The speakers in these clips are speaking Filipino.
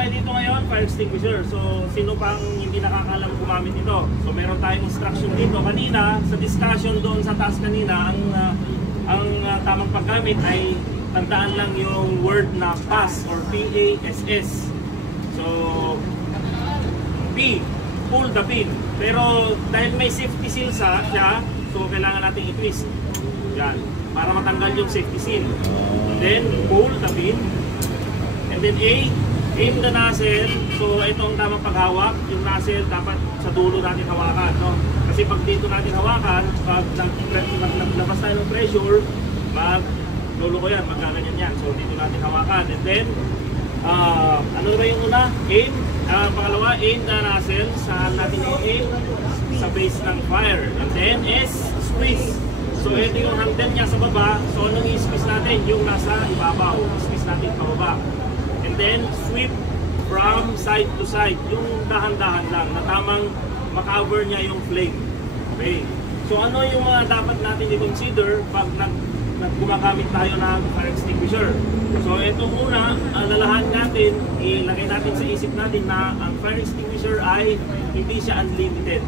tayo dito ngayon, fire extinguisher. So, sino pang hindi nakakaalam gumamit ito? So, meron tayong instruction dito. Kanina, sa discussion doon sa task kanina, ang tamang paggamit ay tandaan lang yung word na pass or P-A-S-S. So, P, pull the pin. Pero dahil may safety seal siya, so kailangan natin i-twist. Yan, para matanggal yung safety seal. And then, pull the pin. And then A, aim the nozzle. So ito ang tamang paghawak. Yung nozzle dapat sa dulo natin hawakan, no? Kasi pag dito natin hawakan, pag naglabas tayo ng pressure, magluluko yan, magaganyan yan. So dito natin hawakan. And then, ano ba yung una? Aim. Pangalawa, aim the nozzle. Saan natin i-aim? Sa base ng fire. And then S, squeeze. So ito yung handle niya sa baba. So anong i-squeeze natin? Yung nasa ibabaw. Squeeze natin pababa. And then sweep from side to side. Yung dahan-dahan lang na tamang makover niya yung flame. Okay. So ano yung mga dapat natin i-consider pag gumagamit tayo ng fire extinguisher? So ito muna, alalahan natin, ilagay natin sa isip natin na ang fire extinguisher ay hindi siya unlimited.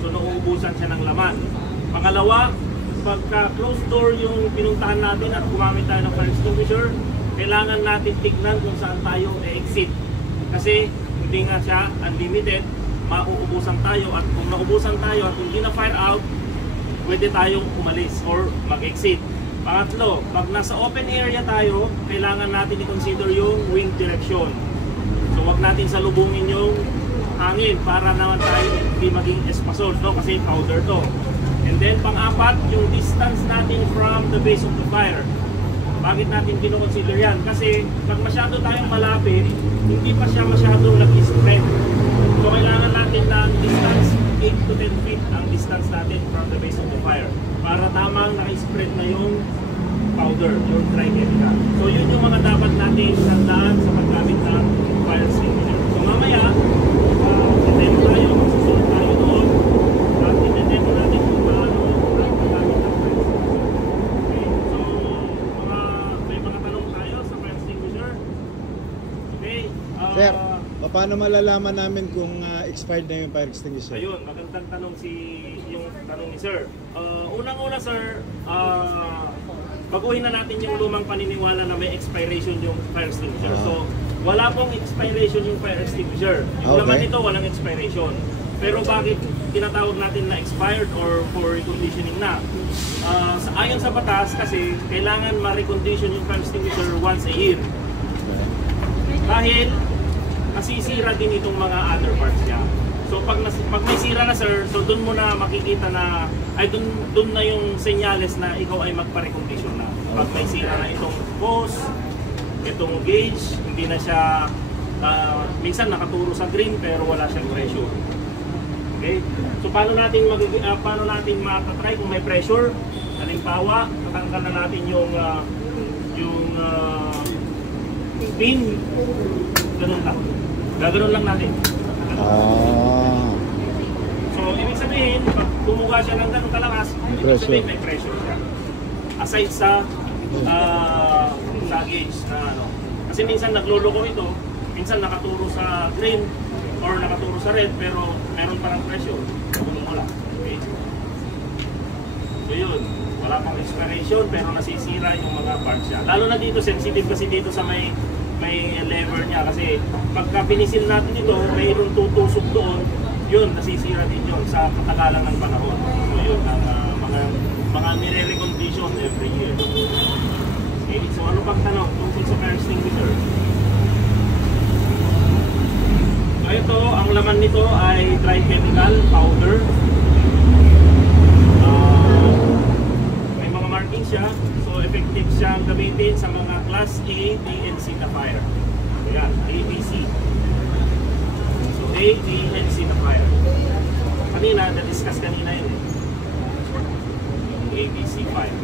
So nauubusan siya ng laman. Pangalawa, pagka closed door yung pinuntahan natin at gumamit tayo ng fire extinguisher, kailangan natin tignan kung saan tayo e-exit. Kasi hindi nga siya unlimited, mauubusan tayo, at kung naubusan tayo at hindi na fire out, pwede tayong umalis or mag-exit. Pangatlo, pag nasa open area tayo, kailangan natin i-consider yung wind direction. So wag natin salubungin yung hangin para naman tayo hindi maging espasol, no? Kasi powder to. And then pang-apat, yung distance natin from the base of the fire. Bakit natin kino-consider yan? Kasi pag masyado tayong malapit, hindi pa siya masyadong nag-spread. So kailangan natin ng distance 8 to 10 feet ang distance natin from the base of the fire para tamang naka-spread na yung powder, yung dry chemical. So yun yung mga dapat natin tandaan sa paggamit ng fire extinguisher. So mamaya, demo tayo, magsusunod tayo doon at i-demo natin kung paano ang paggamit ng fire extinguisher. Okay, so may mga tanong tayo sa fire extinguisher. Okay, Sir, paano malalaman namin kung expired na yung fire extinguisher? Ayun, magandang tanong yung tanong ni Sir. Unang-una Sir, baguhin na natin yung lumang paniniwala na may expiration yung fire extinguisher. So, wala pong expiration yung fire extinguisher. Yung laman nito, walang expiration. Pero bakit tinatawag natin na expired or for reconditioning na? Ayon sa batas kasi, kailangan ma-recondition yung fire extinguisher once a year. Dahil, masisira din itong mga other parts niya. So pag may sira na Sir, so doon mo na makikita na, ay doon na yung senyales na ikaw ay magpa-recondition na. Pag may sira na itong hose, itong gauge, hindi na siya, minsan nakaturo sa green pero wala siyang pressure. Okay? So paano natin matatry kung may pressure? Halimbawa, tatanggal na natin yung pin, ganun lang. Gaganoon lang natin. So, ibig sabihin, pag tumuga siya ng ganun kalakas, ibig sabihin may pressure siya. Aside sa gauge na ano. Kasi minsan nagluloko ito, minsan nakaturo sa green or nakaturo sa red, pero meron parang pressure. Kung wala. Okay? So yun, wala pang expiration pero nasisira yung mga parts niya. Lalo na dito, sensitive kasi dito sa may lever niya kasi pagka pinisil natin ito, mayroong tutusok doon, yun, nasisira din yun sa katagalan ng panahon. So yun, ang mga nire-recondition every year. Okay, so ano pang tanong tungkol sa fire extinguisher? So ito, ang laman nito ay dry chemical powder. May mga markings siya, so effective siyang gamitin sa mga Class A, B, and C na fire. Ayan, A, B, C. So A, B, and C na fire. Kanina, na-discuss kanina yun. A, B, C fire.